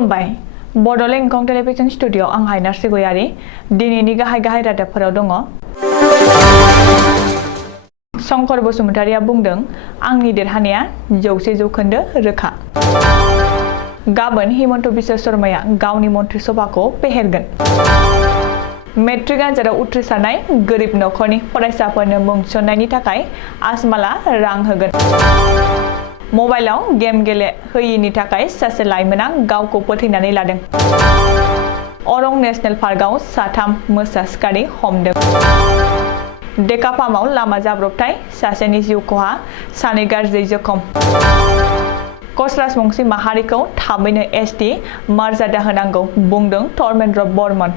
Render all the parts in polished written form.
खुलुमबाय Bodoland एंखं television studio आं हायनार सिगयारि दिनैनि गाहाय रादाबफोराव दङ। शंकर बसुमतारिया बुंदों आंनि देरहानाया 100% रोखा। गाबोन हिमन्त बिश्व शर्माया गावनि मन्त्रि सभाखौ फेहेरगोन। मेट्रिक आनजादाव उथ्रिसारनाय गोरिब नखरनि फरायसाफोरनो मुं थिसननायनि थाखाय आजमाला रां होगोन। मबाइलाव गेम गेले होयिनि थाखाय सासे लाइमोना गावखौ फोथैनानै लादों। अरं नेशनेल पार्कआव 3 मोसा सिखारि हमदों। डेकापामाव लामा जाब्रबथाय सासेनि जिउ खहा 2 गाज्रि जखम। कच राजबंशी माहारिखौ थाबैनो एसटि मर्यादा होनांगौ बुंदों धर्मेन्द्र बर्मन।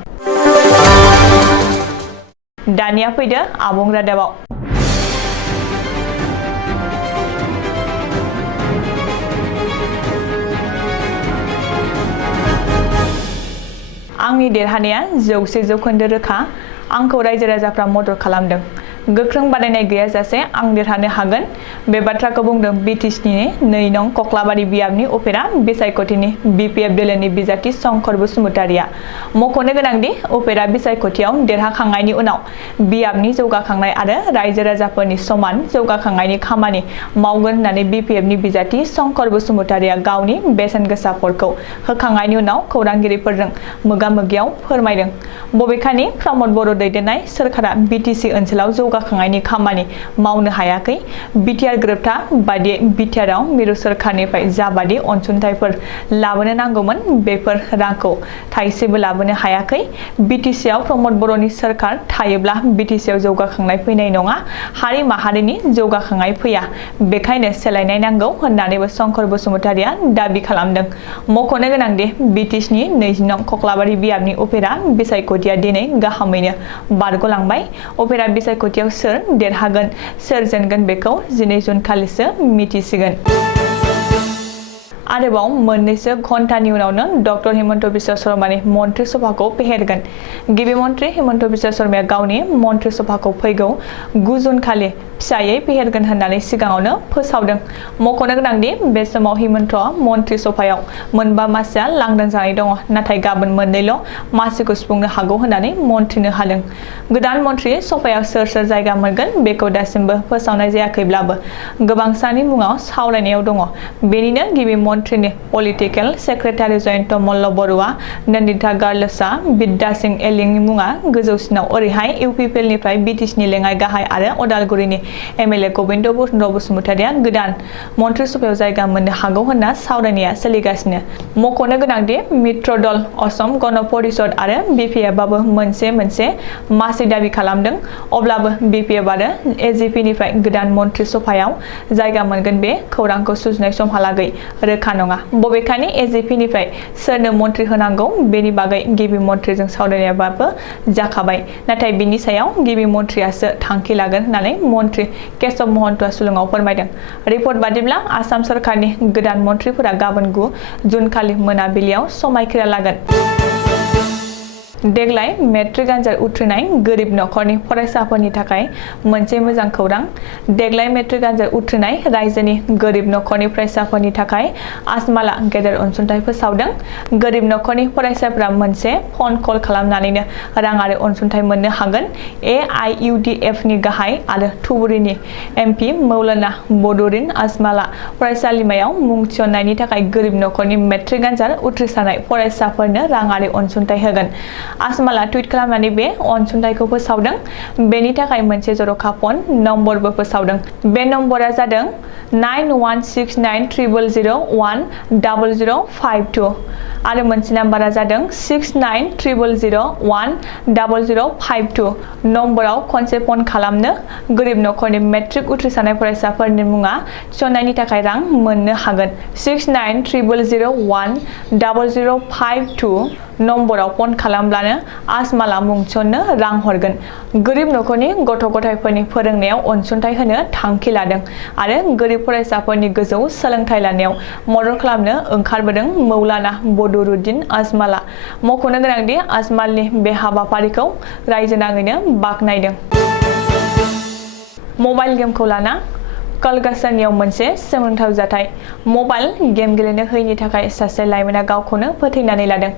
दानिया फैदो आबुं रादाबाव। आंनि देरहानाया 100% रोखा। आंखौ रायजो राजाफ्रा मदद खालामदों। गोख्रों बादायनाय गैयाजासे आं देरहानो हागोन। बे बाथ्राखौ बुंदों बिटिसिनि 2 नं कक्लाबारि बियाबनि उफेरा बिसायख'थिनि बिपिएफ दोलोनि बिजाथि शंकर बसुमतारिया मख'नो गोनांदि उफेरा बिसायख'थियाव देरहाखांनायनि उनाव बियाबनि जौगाखांनाय आरो रायजो राजाफोरनि समान जौगाखांनायनि खामानि मावगोन होननानै बिपिएफनि बिजाथि शंकर बसुमतारिया गावनि बेसेन गोसा भटखौ होखांनायनि उनाव खौरांगिरिफोरजों मोगा-मोगियाव फोरमायदों। बबेखानि प्रमद बर' दैदेननाय सोरखारा बिटिसि ओनसोलाव जौगाखांनायनि खामानि मावनो हायाखै। बिटिआर गोरोबथा बादियै बिटिआरआव मिरु सोरखारनिफ्राय जाबादि अनसुंथाइफोर लाबोनो नांगौमोन बेफोर रांखौ थाइसेबो लाबोनो हायाखै। बिटिसिआव प्रमद बर'नि सोरखार थायोब्ला बिटिसिआव जौगाखांनाय फैनाय नङा, हारि माहारिनि जौगाखांनाय फैया। बेखायनो सोलायनाय नांगौ होननानैबो शंकर बसुमतारिया दाबि खालामदों। मख'नो गोनांदि बिटिसिनि 20 नं कक्लाबारि बियाबनि उफेरा बिसायख'थिया दिनै गाहामैनो बारग'लांबाय। उफेरा बिसायख'थियाव सोर देरहागोन सोर जेनगोन बेखौ 12 जुन खालिसो मिथिसिगोन। आरोबाव मोननैसो घन्टानि उनावनो डक्टर हिमन्त बिश्व शर्मानि मन्त्रि सभाखौ फेहेरगोन। गिबि मन्त्रि हिमन्त बिश्व शर्माया गावनि मन्त्रि सभाखौ फैगौ 9 जुन खालि फिसायै फेहेरगोन होननानै सिगाङावनो फोसावदों। मख'नो गोनांदि बे समाव हिमन्त मन्त्रि सभायाव 4 मासिया लांदां जानानै दङ, नाथाय गाबोन 2ल' मासिखौ सुफुंनो हागौ होननानै मन्थ्रिनो हादों। गोदान मन्त्रि सभायाव सोर सोर जायगा मोनगोन बेखौ दासिमबो फोसावनाय जायाखैब्लाबो गोबांसानि मुङाव सावरायनायाव दङ। बेनिनो गिबि मन्थ्रिनि पलिटिकेल सेक्रेटारि जयन्त मल्ल बरुवा, नन्दिता गार्लसा, बिद्या सिंह एलिंनि मुङा गोजौसिनाव। ओरैहाय इउपिपिएलनिफ्राय बिटिसिनि लेङाइ गाहाय आरो अदालगुरिनि एमएलए गबिन्द चन्द्र बसुमतारिया गोदान मन्त्रि सभायाव जायगा मोननो हागौ होनना सावरायनाया सोलिगासिनो। मख'नो गोनांदि मित्र दल असम गण परिषद आरो बिपिएफआबो मोनसे मासि दाबि खालामदों। अब्लाबो बिपिएफ आरो एजिपिनिफ्राय गोदान मन्त्रि सभायाव जायगा मोनगोन बे खौरांखौ सुजुनाय समहालागै रोखा नङा। बबेखानि एजिपिनिफ्राय सोरनो मन्त्रि होनांगौ बेनि बागै गिबि मन्थ्रिजों सावरायनायाबो जाखाबाय। नाथाय बिनि सायाव गिबि मन्थ्रियासो थांखि लागोन होननानै मन्त्रि केशव महन्तआ सुलुङाव फोरमायदों। रिपर्ट बादिब्ला आसाम सोरखारनि गोदान मन्थ्रिफोरा गाबोन 9 जुन खालि मोनाबिलियाव समायखिरा लागोन। देग्लाय मेट्रिक आनजाद उथ्रिनाय गोरिब नखरनि फरायसाफोरनि थाखाय मोनसे मोजां खौरां। देग्लाय मेट्रिक आनजाद उथ्रिनाय रायजोनि गोरिब नखरनि फरायसाफोरनि थाखाय आजमाला गेदेर अनसुंथाइ फोसावदों। गोरिब नखरनि फरायसाफोरा मोनसे फन कल खालामनानैनो राङारि अनसुंथाइ मोननो हागोन। एआइइउडिएफनि गाहाय आरो धुबुरीनि एमपि मौलाना बदरुद्दीन आजमाला फरायसालिमायाव मुं थिसननायनि थाखाय गोरिब नखरनि मेट्रिक आनजाद उथ्रिसारनाय फरायसाफोरनो राङारि अनसुंथाइ होगोन। आजमाला टुइट खालामनानै बे अनसुंथाइखौ फोसावदों। बेनि थाखाय मोनसे जर'खा फन नम्बरबो फोसावदों। बे नम्बरा जादों 916900010052 आरो मोनसे नाम्बारा जादों 6900010052 नम्बराव खनसे फन खालामनो गोरिब नखरनि मेट्रिक उथ्रिसारनाय फरायसाफोरनि मुङा थिसननायनि थाखाय रां मोननो हागोन। 6900010052 नम्बराव फन खालामब्लानो आजमाला मुं थिसननो रां हरगोन। गोरिब नखरनि गथ' गथायफोरनि फोरोंनायाव अनसुंथाइ होनो थांखि लादों आरो गोरिब फरायसाफोरनि गोजौ सोलोंथाइ लानायाव मदद खालामनो ओंखारबोदों मौलाना बदरुद्दीन आजमाला। मख'नो गोनांदि आजमालनि बे हाबाफारिखौ रायजो नाङैनो बाख्नायदों। मबाइल गेमखौ लाना कलकातानियाव मोनसे सोमोनांथाव जाथाय मबाइल गेम गेलेनो होयैनि थाखाय सासे लाइमोना गावखौनो फोथैनानै लादों।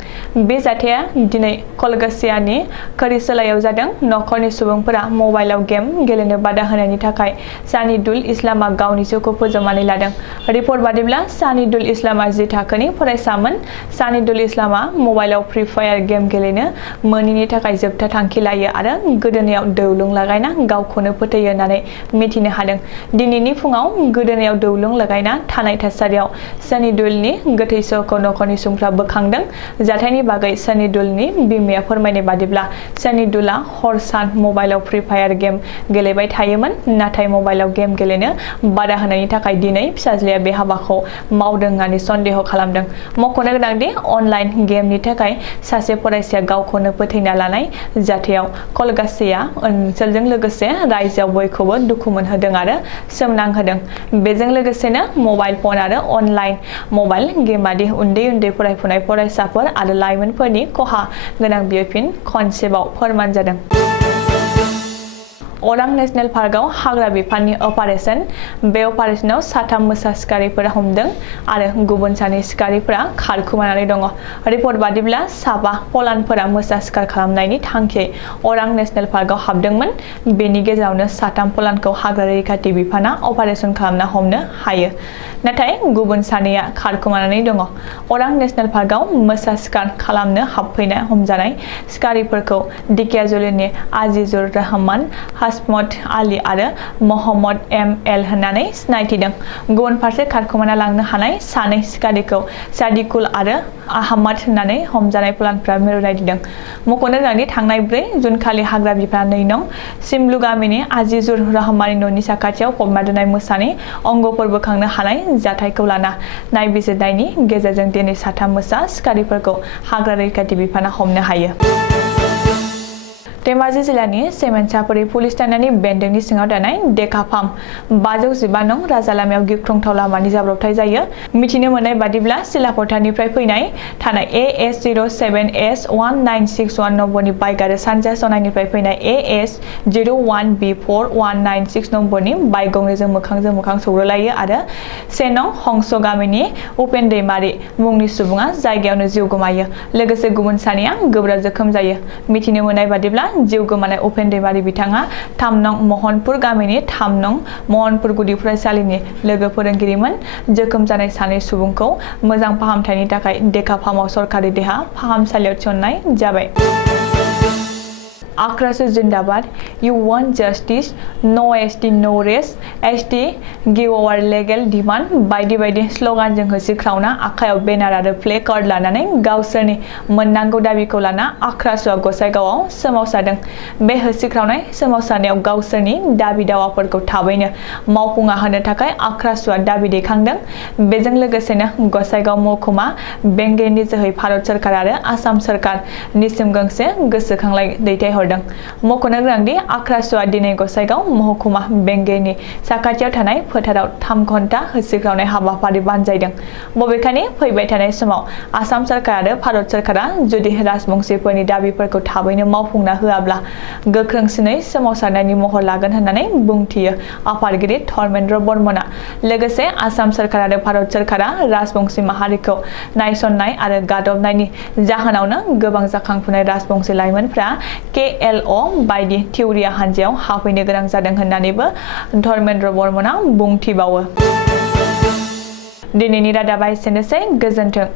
बे जाथाया दिनै कलकातानि करिसलायाव जादों। नखरनि सुबुंफोरा मबाइलाव गेम गेलेनो बादा होनायनि थाखाय सानिदुल इस्लामआ गावनि जिउखौ फोजोबनानै लादों। रिपर्ट बादिब्ला सानिदुल इस्लामआ 10 थाखोनि फरायसामोन। सानिदुल इस्लामआ मबाइलाव फ्री फायार गेम गेलेनो मोनैनि थाखाय जोबथा थांखि लायो आरो गोदोनायाव दौलुं लागायना गावखौनो फोथैयो होननानै मिथिनो हादों। दिनैनि फुङाव गोदोनायाव दौलुं लागायना थानाय थासारियाव सानिदुलनि गोथै सहखौ नखरनि सुबुंफ्रा बोखांदों। जाथायनि बागै सानिदुलनि बिमाया फोरमायनाय बादिब्ला सानिदुलआ हर सान मबाइलाव फ्री फायार गेम गेलेबाय थायोमोन। नाथाय मबाइलाव गेम गेलेनो बादा होनायनि थाखाय दिनै फिसाज्लाया बे हाबाखौ मावदों होननानै सन्देह खालामदों। मख'नो गोनांदि अनलाइन गेमनि थाखाय सासे फरायसाया गावखौनो फोथैना लानाय जाथायाव कलकाता ओनसोलजों लोगोसे रायजोआव बयखौबो दुखु मोनहोदों आरो सोमोनांहोदों। बेजों लोगोसेनो मबाइल फन आरो अनलाइन मबाइल गेमादि उन्दै फरायफुनाय फरायसाफोर आरो लाइमोनफोरनि खहा गोनां बियो फिन खनसेबाव फोरमान जादों। अरां नेशनेल पार्कआव हाग्रा बिफाननि अपारेशन। बे अपारेशनाव 3 मोसा सिखारिफोरा हमदों आरो गुबुन 2 सिखारिफोरा खारखुमानानै दङ। रिपर्ट बादिब्ला 5 पलानफोरा मोसा सिखार खालामनायनि थांखियै अरां नेशनेल पार्कआव हाबदोंमोन। बेनि गेजेरावनो 3 पलानखौ हाग्रा रैखाथि बिफाना अपारेशन खालामना हमनो हायो। नाथाय गुबुन 2आ खारखुमानानै दङ। अरां नेशनेल पार्कआव मोसा सिखार खालामनो हाबफैना हमजानाय सिखारिफोरखौ दिकियाजुलिनि आजिजुर रहमान, हासमत आली आरो मोहम्मद एम.एल. होननानै सिनायथिदों। गुबुन फारसे खारखुमाना लांनो हानाय 2 सिखारिखौ सादिकुल आरो आहमद होननानै हमजानाय पलानफोरा मिरुनाय दिदों। मख'नो गोनांदि थांनाय 4 जुनखालि हाग्रा बिफाना 2 नं सिमलु गामिनि आजिजुर रहमाननि न'नि साखाथियाव फबना दोननाय मोसानि अंगफोर बोखांनो हानाय जाथायखौ लाना नायबिजिरनायनि गेजेरजों दिनै 3 मोसा सिखारिफोरखौ हाग्रा रैखाथि बिफाना हमनो हायो। धेमाजि जिल्लानि सेमेन्सापुरि पुलिस थानानि बेन्दोंनि सिङाव थानाय डेका फार्म 515 नं राजा लामायाव गिख्रंथाव लामानि जाब्रबथाय जायो। मिथिनो मोननाय बादिब्ला सिलापथारनिफ्राय फैनाय थानाय AS07S1961 नम्बरनि बाइक आरो सानजा सनाइनिफ्राय फैनाय AS01B4196 नम्बरनि बाइक गंनैजों मोखांजों मोखां सौग्रावलायो आरो 1 नं हंस गामिनि उपेन दैमारि मुंनि सुबुङा जायगायावनो जिउ गोमायो। लोगोसे गुबुन 2आ गोब्राब जोखोम जायो। मिथिनो मोननाय बादिब्ला जिउ गोमानाय उपेन दैमारि बिथाङा 3 नं महनपुर गामिनि 3 नं महनपुर गुदि फरायसालिनि लोगो फोरोंगिरिमोन। जोखोम जानाय 2 सुबुंखौ मोजां फाहामथायनि थाखाय डेका फार्माव सरकारि देहा फाहामसालियाव थिसननाय जाबाय। आक्रासु जिंदाबाद, You want justice, no ST, no rest, ST give our legal demand बायदि बायदि स्लगानजों होसिख्रावना आखायाव बेनार आरो प्ले कार्ड लानानै गावसोरनि मोननांगौ दाबिखौ लाना आक्रासुआ गसाइगावआव सोमावसारदों। बे होसिख्रावनाय सोमावसारनायाव गावसोरनि दाबि दावाफोरखौ थाबैनो मावफुंना होनो थाखाय आक्रासुआ दाबि दैखांदों। बेजों लोगोसेनो गसाइगाव महकुमा बेंगिरिनि जोहै भारत सरकार आरो आसाम सरकारनिसिम गंसे गोसोखांलाइ दैथायहरदों। मख'नो गोनांदि आक्रासुआ दिनै गसाइगाव महकुमा बेंगिरिनि साखाथियाव थानाय फोथाराव 3 घन्टा होसिख्रावनाय हाबाफारि बानजायदों। बबेखानि फैबाय थानाय समाव आसाम सरकार आरो भारत सरकारा जुदि राजबंशिफोरनि दाबिफोरखौ थाबैनो मावफुंना होआब्ला गोख्रोंसिनै सोमावसारनायनि महर लागोन होननानै बुंथियो आफादगिरि धर्मेन्द्र बर्मनआ। लोगोसे आसाम सरकार आरो भारत सरकारा राजबंशी माहारिखौ नायसननाय आरो गादबनायनि जाहोनावनो गोबां जाखांफुनाय राजबंशी लाइमोनफ्रा KLO बायदि थिउरिया हानजायाव हाबफैनो गोनां जादों होननानैबो धर्मेन्द्र बर्मनआ बुंथिबावो। दिनैनि रादाबा एसेनोसै। गोजोन्थों।